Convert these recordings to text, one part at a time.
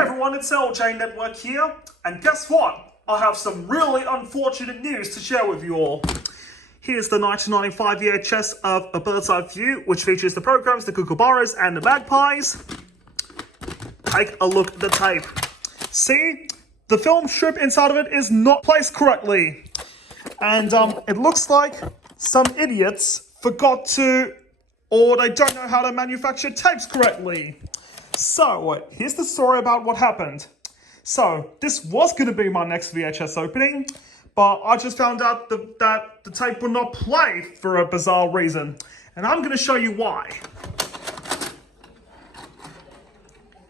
Hey everyone, it's LJ Network here, and guess what? I have some really unfortunate news to share with you all. Here's the 1995 VHS of A Bird's Eye View, which features the programs, the kookaburras, and the magpies. Take a look at the tape. See? The film strip inside of it is not placed correctly. And it looks like some idiots forgot to, or they don't know how to manufacture tapes correctly. So, here's the story about what happened. So, this was going to be my next VHS opening, but I just found out that the tape would not play for a bizarre reason. And I'm going to show you why.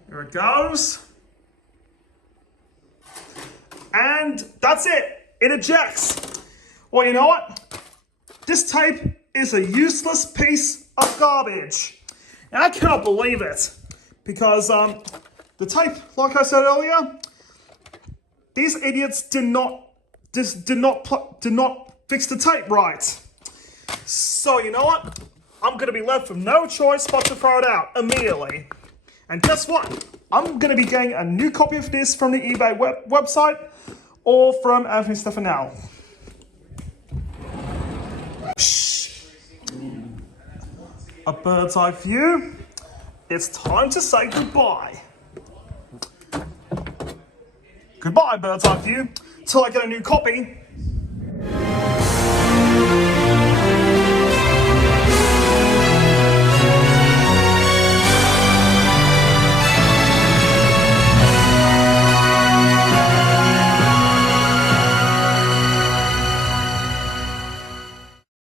Here it goes. And that's it. It ejects. Well, you know what? This tape is a useless piece of garbage. And I cannot believe it. Because the tape, like I said earlier, these idiots did not fix the tape right. So you know what? I'm gonna be left with no choice but to throw it out immediately. And guess what? I'm gonna be getting a new copy of this from the eBay website or from Anthony Stefanou. Shh. A Bird's Eye View. It's time to say goodbye. Goodbye, Bird's Eye View, till I get a new copy.